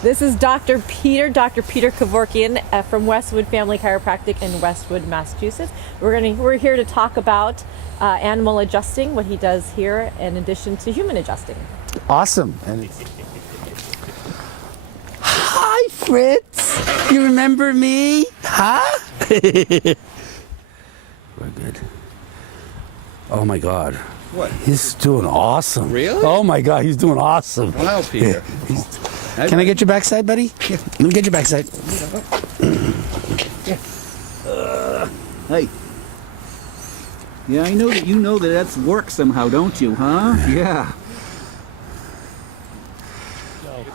This is Dr. Peter Kevorkian from Westwood Family Chiropractic in Westwood, Massachusetts. We're here to talk about animal adjusting, what he does here, in addition to human adjusting. Awesome. Hi, Fritz. You remember me? Huh? We're good. Oh my God. What? He's doing awesome. Really? Oh my God, he's doing awesome. Wow, Peter. Can I get your backside, buddy? Yeah. Let me get your backside. Hey. Yeah, I know that you know that that's work somehow, don't you, huh? Yeah.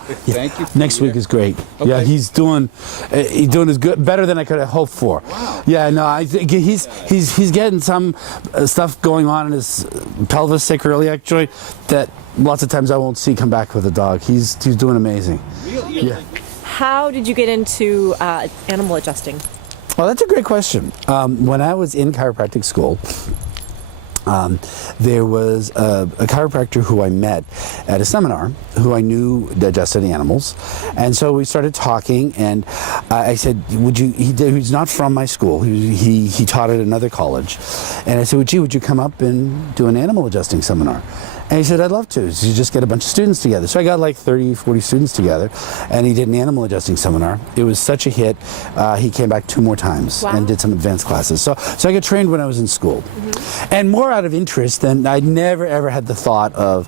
Thank you. Next Peter. week is great. Okay. Yeah, he's doing as good, better than I could have hoped for. Wow. Yeah, no, I think he's getting some stuff going on in his pelvis sacroiliac joint that lots of times I won't see come back with a dog. He's doing amazing. Really? Yeah. How did you get into animal adjusting? Well, that's a great question. When I was in chiropractic school, there was a chiropractor who I met at a seminar who I knew adjusted animals. And so we started talking, and I said, he's not from my school. He taught at another college. And I said, would you come up and do an animal adjusting seminar? And he said, I'd love to. So you just get a bunch of students together. So I got like 30, 40 students together, and he did an animal adjusting seminar. It was such a hit. He came back 2 more times. Wow. And did some advanced classes. So I got trained when I was in school. Mm-hmm. And more out of interest than I'd never ever had the thought of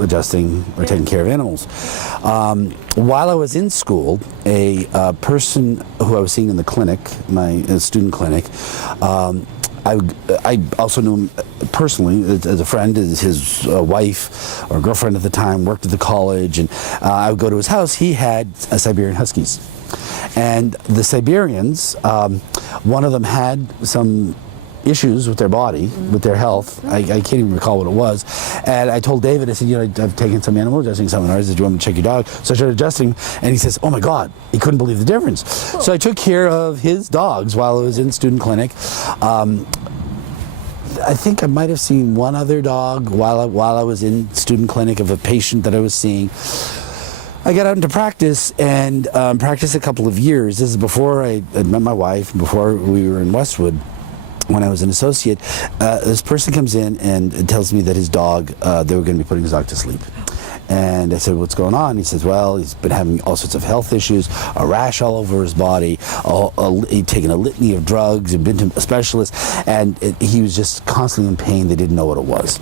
adjusting or taking care of animals. While I was in school, a person who I was seeing in the clinic, my student clinic, I also knew him personally as a friend, as his wife or girlfriend at the time, worked at the college, and I would go to his house. He had Siberian Huskies. And the Siberians, one of them had some issues with their body, with their health. I can't even recall what it was. And I told David, I said, I've taken some animal adjusting seminars. Did you want me to check your dog? So I started adjusting, and he says, oh my God, he couldn't believe the difference. Cool. So I took care of his dogs while I was in student clinic. I think I might have seen one other dog while I was in student clinic of a patient that I was seeing. I got out into practice and practiced a couple of years. This is before I had met my wife, before we were in Westwood. When I was an associate, this person comes in and tells me that his dog, they were going to be putting his dog to sleep. And I said, what's going on? He says, well, he's been having all sorts of health issues, a rash all over his body, he'd taken a litany of drugs, and been to a specialist, and he was just constantly in pain. They didn't know what it was.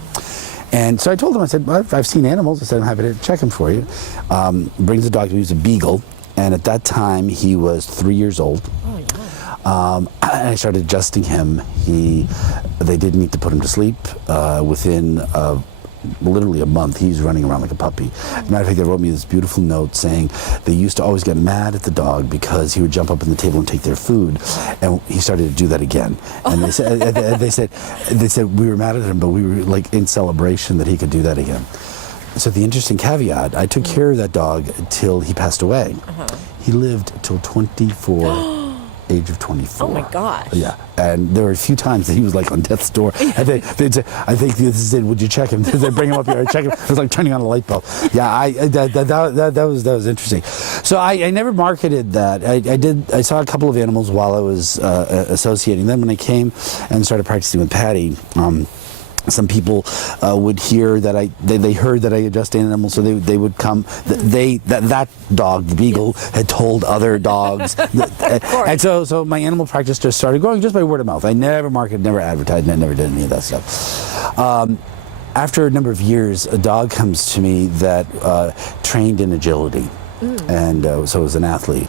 And so I told him, I said, well, I've seen animals. I said, I'm happy to check him for you. Brings the dog, he was a beagle, and at that time he was 3 years old. Oh, yeah. And I started adjusting him. They did need to put him to sleep. Within literally a month, he's running around like a puppy. Matter of fact, they wrote me this beautiful note saying they used to always get mad at the dog because he would jump up on the table and take their food, and he started to do that again. And they said we were mad at him, but we were like in celebration that he could do that again. So the interesting caveat, I took care of that dog till he passed away. He lived till 24. Age of 24. Oh my gosh. Yeah, and there were a few times that he was like on death's door. And they'd say, I think this is it, would you check him? They'd bring him up here, I'd check him. It was like turning on a light bulb. Yeah, that was interesting. So I never marketed that. I saw a couple of animals while I was associating them. When I came and started practicing with Patty, some people would hear that they heard that I adjust animals, so they would come. That dog, the beagle, had told other dogs, and so my animal practice just started growing just by word of mouth. I never marketed, never advertised, never did any of that stuff. After a number of years, a dog comes to me that trained in agility. And so was an athlete.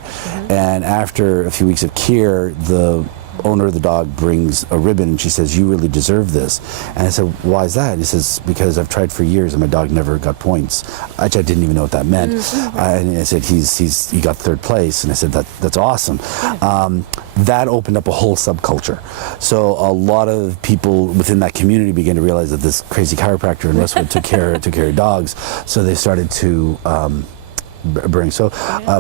And after a few weeks of care, the owner of the dog brings a ribbon and she says, you really deserve this. And I said, why is that? And he says, because I've tried for years and my dog never got points. I didn't even know what that meant. And I said, he got 3rd place. And I said, that's awesome. That opened up a whole subculture. So a lot of people within that community began to realize that this crazy chiropractor in Westwood took care of dogs. So they started to bring. So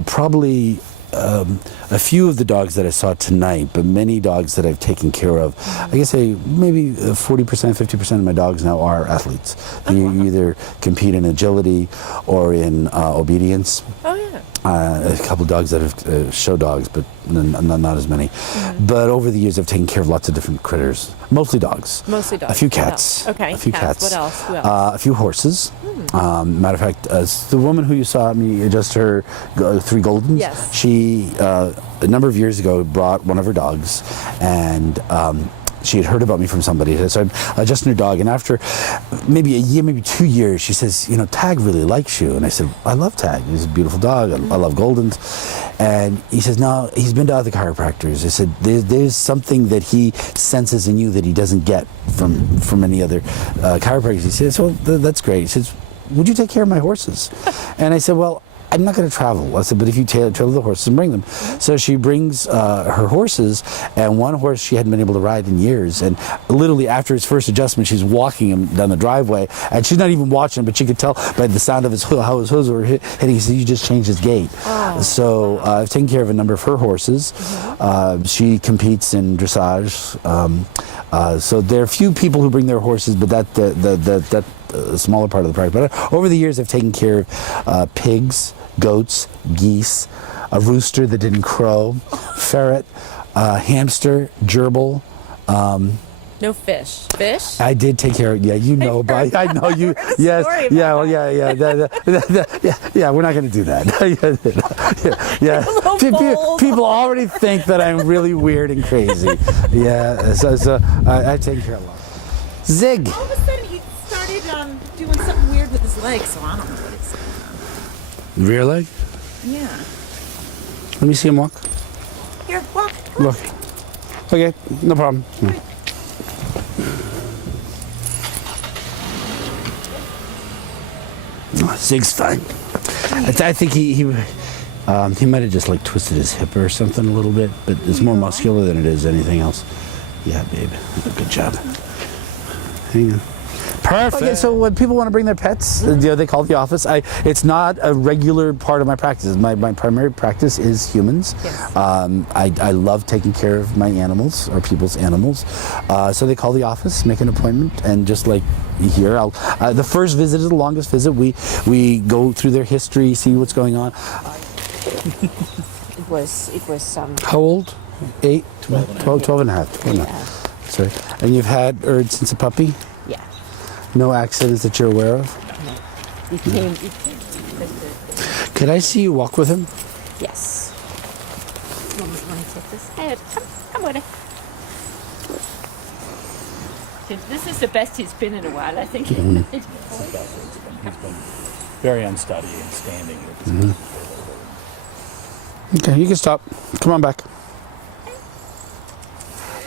probably a few of the dogs that I saw tonight, but many dogs that I've taken care of. I guess maybe 40%, 50% of my dogs now are athletes. You either compete in agility or in obedience. Oh yeah. A couple of dogs that have show dogs, but not as many. But over the years, I've taken care of lots of different critters, mostly dogs. Mostly dogs. A few What cats. else? Okay. A few cats. What else? Who else? A few horses. Matter of fact, the woman who you saw me adjust her 3 Goldens, Yes. she, a number of years ago, brought one of her dogs, and she had heard about me from somebody. So I'm adjusting her dog, and after maybe a year, maybe 2 years, she says, Tag really likes you. And I said, I love Tag. He's a beautiful dog. I love Goldens. And he says, no, he's been to other chiropractors. I said, there's something that he senses in you that he doesn't get from any other chiropractors. He says, well, that's great. He says, would you take care of my horses? And I said, well, I'm not going to travel. I said, but if you tailor the horses and bring them. So she brings her horses, and one horse she hadn't been able to ride in years. And literally after his first adjustment, she's walking him down the driveway, and she's not even watching him, but she could tell by the sound of how his hooves were hitting. He said, you just changed his gait. Oh, so I've taken care of a number of her horses. She competes in dressage. So there are few people who bring their horses, but that a smaller part of the practice. But over the years, I've taken care of pigs, goats, geese, a rooster that didn't crow, ferret, hamster, gerbil. No fish. Fish? I did take care of. Yeah, but I know you. Yes. story Yeah. about Well, yeah. We're not going to do that. yeah. People already think that I'm really weird and crazy. Yeah. So I've taken care of a lot. Zig. All of a sudden, he started doing something weird with his legs, so I don't know what it's. Rear leg. Yeah. Let me see him walk. Here, walk. Look. Okay, no problem. Oh, Zig's fine. I think he might have just like twisted his hip or something a little bit, but it's more muscular than it is anything else. Yeah, babe. Good job. Hang on. Perfect. Okay, so when people want to bring their pets, they call the office. It's not a regular part of my practice. My primary practice is humans. Yes. I love taking care of my animals or people's animals. So they call the office, make an appointment, and just like here, the first visit is the longest visit. We go through their history, see what's going on. It was How old? 8? 12 and a half. Sorry. And you've had Erd since a puppy? yeah. No accidents that you're aware of? It came Could I see you walk with him? yes. Want to take this? Hey, come with it. This is the best he's been in a while, I think. He's been very unsteady and standing. Okay, you can stop. Come on back.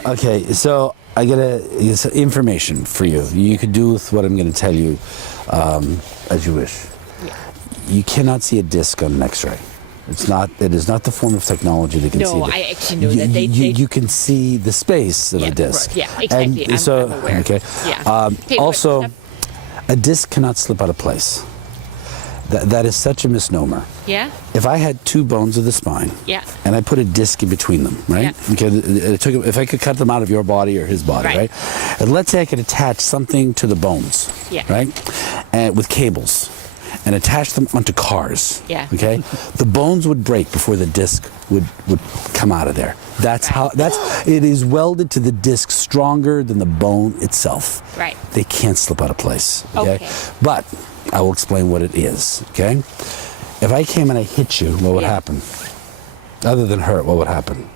Okay, so I got information for you. You could do with what I'm going to tell you as you wish. Yeah. You cannot see a disc on an X-ray. It is not the form of technology that can see. No, it. I actually know that You can see the space of Yeah, a disc. right. Yeah, exactly. And I'm aware. Okay. Yeah. Hey, also, what- a disc cannot slip out of place. That is such a misnomer. Yeah? If I had 2 bones of the spine, Yeah. and I put a disc in between them, right? Yeah. Okay, if I could cut them out of your body or his body, Right. right? And let's say I could attach something to the bones, Yeah. right? And with cables, and attach them onto cars. Yeah. Okay, the bones would break before the disc would come out of there. That's how. It is welded to the disc stronger than the bone itself. Right. They can't slip out of place. Okay. Okay. But I will explain what it is. Okay. If I came and I hit you, what would Yeah. happen? Other than hurt, what would happen?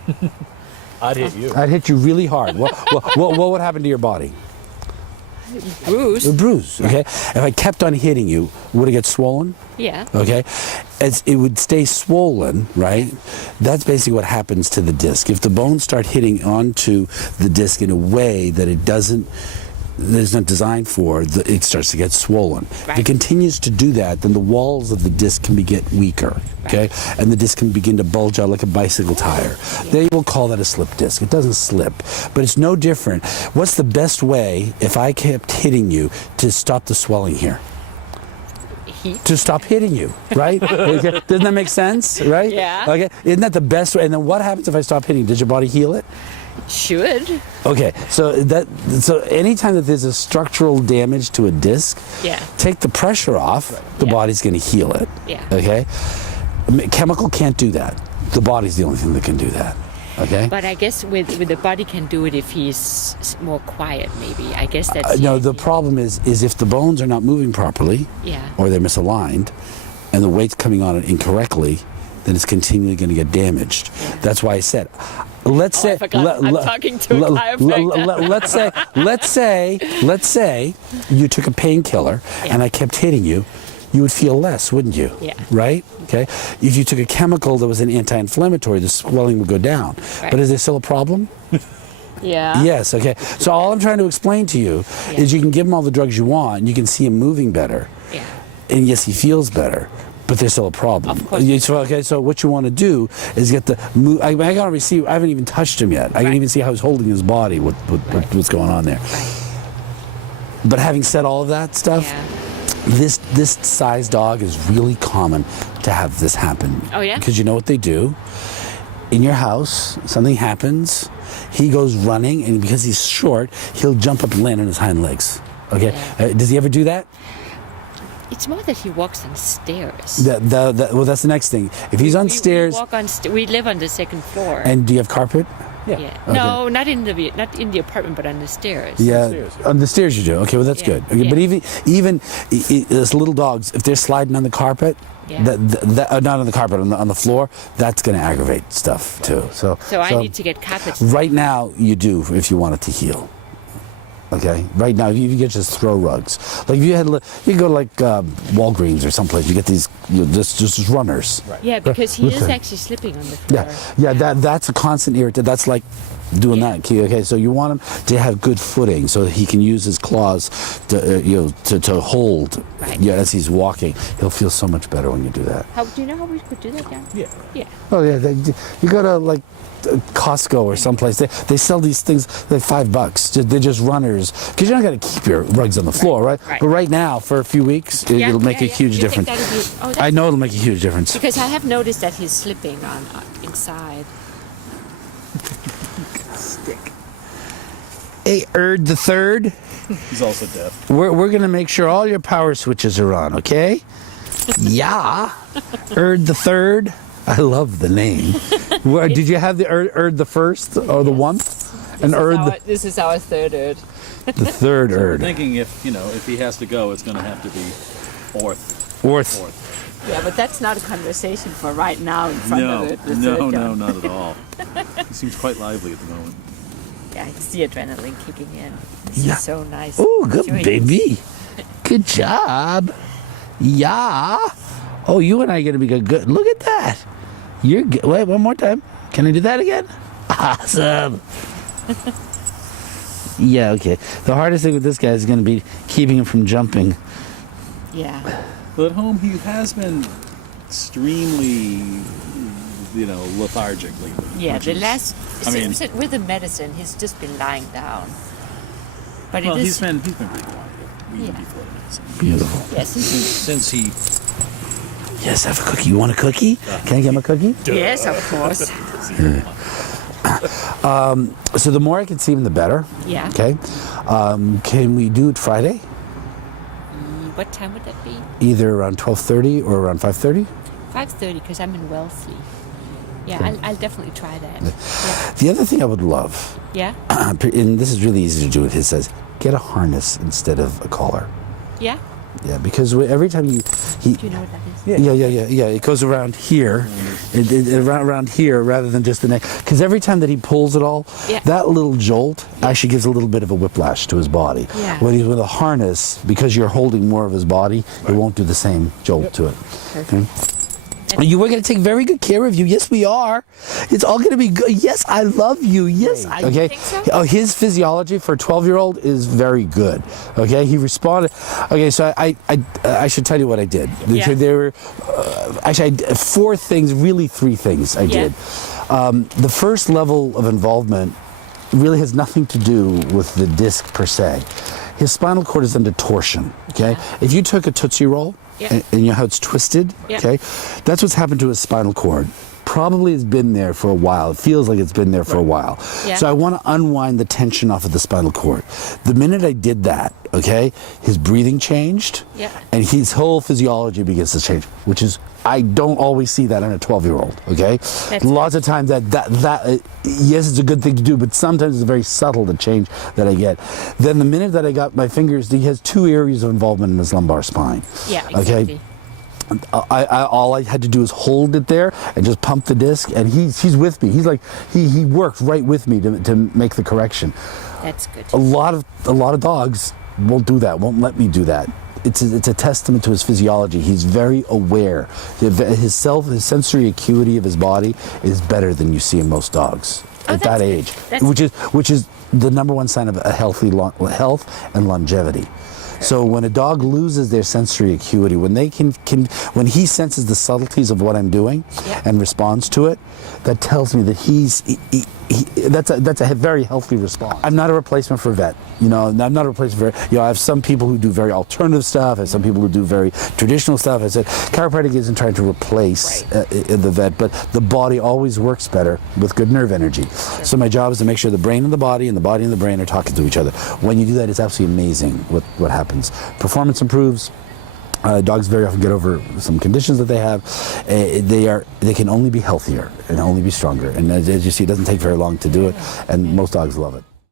I'd hit you. I'd hit you really hard. What would happen to your body? Bruce? A bruise. Okay. If I kept on hitting you, would it get swollen? Yeah. Okay, as it would stay swollen, right? That's basically what happens to the disc. If the bones start hitting onto the disc in a way that that it's not designed for, it starts to get swollen. If Right. it continues to do that, then the walls of the disc can get weaker, okay? And the disc can begin to bulge out like a bicycle tire. They will call that a slip disc. It doesn't slip, but it's no different. What's the best way, if I kept hitting you, to stop the swelling here? heat. To stop hitting you, right? Okay. Doesn't that make sense, right? Yeah. Okay. Isn't that the best way? And then what happens if I stop hitting? Does your body heal it? Should. Okay. So anytime that there's a structural damage to a disc, Yeah. take the pressure off, the Yeah. body's going to heal it. Yeah. Okay. Chemical can't do that. The body's the only thing that can do that. Okay. But I guess with the body can do it if he's more quiet. Maybe. I guess that's. No, the idea. problem is if the bones are not moving properly, Yeah. or they're misaligned, and the weight's coming on it incorrectly, then it's continually going to get damaged. That's why I said, let's say, I forgot. I'm talking to a chiropractor. let's say you took a painkiller and I kept hitting you. You would feel less, wouldn't you? Yeah. Right? Okay. If you took a chemical that was an anti-inflammatory, the swelling would go down. Right. But is there still a problem? Yeah. Yes, okay. So all I'm trying to explain to you is you can give him all the drugs you want, and you can see him moving better. Yeah. And yes, he feels better, but there's still a problem. Of course. So what you want to do is get the move. I gotta see. I haven't even touched him yet. I can Right. even see how he's holding his body. What's going on there? Right. But having said all of that stuff, Yeah. this size dog is really common to have this happen. Oh, yeah? Because you know what they do? In your house, something happens, he goes running, and because he's short, he'll jump up and land on his hind legs. Okay? Yeah. Does he ever do that? It's more that he walks on stairs. Well, that's the next thing. If he's on stairs, We walk on. We live on the second floor. and do you have carpet? yeah. No, not in the apartment, but on the stairs. Yeah, on the stairs you do. Okay, well that's Yeah. good. Okay, Yeah. but even those little dogs, if they're sliding on the carpet, Yeah. not on the carpet, on the floor, that's going to aggravate stuff too. So So I need to get carpets. right now you do if you want it to heal. Okay, right now you get just throw rugs. Like if you go to like Walgreens or someplace, you get these just runners. Right. Yeah, because he With is the- actually slipping on the floor. That's a constant irritant. That's like doing Yeah. that. Okay, so you want him to have good footing so that he can use his claws to hold. Right. Yeah, as he's walking, he'll feel so much better when you do that. How do you know how we could do that, John? Yeah. Yeah. Oh yeah, you go to like Costco or someplace. They sell these things like $5. They're just runners because you're not going to keep your rugs on the floor, right? Right. But right now, for a few weeks, it'll make a huge You think difference. that'd be- I know it'll make a huge difference. Because I have noticed that he's slipping on inside. Hey, Erd the Third. He's also deaf. We're gonna make sure all your power switches are on, okay? Yeah. Erd the Third. I love the name. Where, did you have the Erd the First or the one? And Erd This is our third Erd. the third We're Erd. thinking if he has to go, it's going to have to be fourth. Fourth. Yeah, but that's not a conversation for right now in front No, of it. no, not at all. He seems quite lively at the moment. Yeah, it's the adrenaline kicking in. This Yeah. is so nice. Oh, good Enjoying baby. Good job. Yeah. Oh, you and I are gonna be good. Look at that. You're good. Wait, one more time. Can I do that again? Awesome. Yeah. Okay. The hardest thing with this guy is gonna be keeping him from jumping. it. Yeah. But at home, he has been extremely, lethargic lately. Yeah, which the is- last I mean- with the medicine, he's just been lying down. But Well, it is he's been pretty quiet. Yeah. Before that. Beautiful. yes, Since he Yes. Have a cookie. You want a cookie? Can I get him a cookie? yes, of course. So the more I can see him, the better. Yeah. Okay. Can we do it Friday? What time would that be? Either around 12:30 or around 5:30. 5:30, because I'm in Wellesley. Yeah, I'll definitely try that. The other thing I would love, Yeah. and this is really easy to do with his, says get a harness instead of a collar. Yeah. Yeah, because every time you, Do you know what that is? yeah, it goes around here, around here rather than just the neck. Because every time that he pulls it all, Yeah. that little jolt actually gives a little bit of a whiplash to his body. Yeah. When he's with a harness, because you're holding more of his body, it won't do the same jolt to it. Okay? You were going to take very good care of you. Yes, we are. It's all going to be good. Yes, I love you. Yes, I. Okay. think so? Oh, his physiology for a 12-year-old is very good. Okay, he responded. Okay, so I should tell you what I did. Yeah. There were actually I did 4 things, really 3 things I did. The first level of involvement really has nothing to do with the disc per se. His spinal cord is under torsion. Okay, if you took a Tootsie Roll Yeah. and you know how it's twisted? Yeah. Okay. That's what's happened to his spinal cord. Probably has been there for a while. It feels like it's been there for a while. Yeah. So I want to unwind the tension off of the spinal cord. The minute I did that, okay, his breathing changed, Yeah. and his whole physiology begins to change, which is, I don't always see that in a 12-year-old, okay? Lots of times yes, it's a good thing to do, but sometimes it's very subtle, the change that I get. Then the minute that I got my fingers, he has 2 areas of involvement in his lumbar spine. Yeah, exactly. Okay? All I had to do is hold it there and just pump the disc, and he's with me. He's like he worked right with me to make the correction. That's good. A lot of dogs won't do that. Won't let me do that. It's a testament to his physiology. He's very aware. His sensory acuity of his body is better than you see in most dogs at that age, which is the number one sign of a healthy health and longevity. So when a dog loses their sensory acuity, when they when he senses the subtleties of what I'm doing and responds to it, that tells me that that's a very healthy response. I'm not a replacement for a vet. You know, I'm not a replacement for, I have some people who do very alternative stuff, I have some people who do very traditional stuff. I said, chiropractic isn't trying to replace the vet, but the body always works better with good nerve energy. So my job is to make sure the brain and the body and the brain are talking to each other. When you do that, it's absolutely amazing what happens. Performance improves. Dogs very often get over some conditions that they have. They can only be healthier and only be stronger. And as you see, it doesn't take very long to do it, and most dogs love it.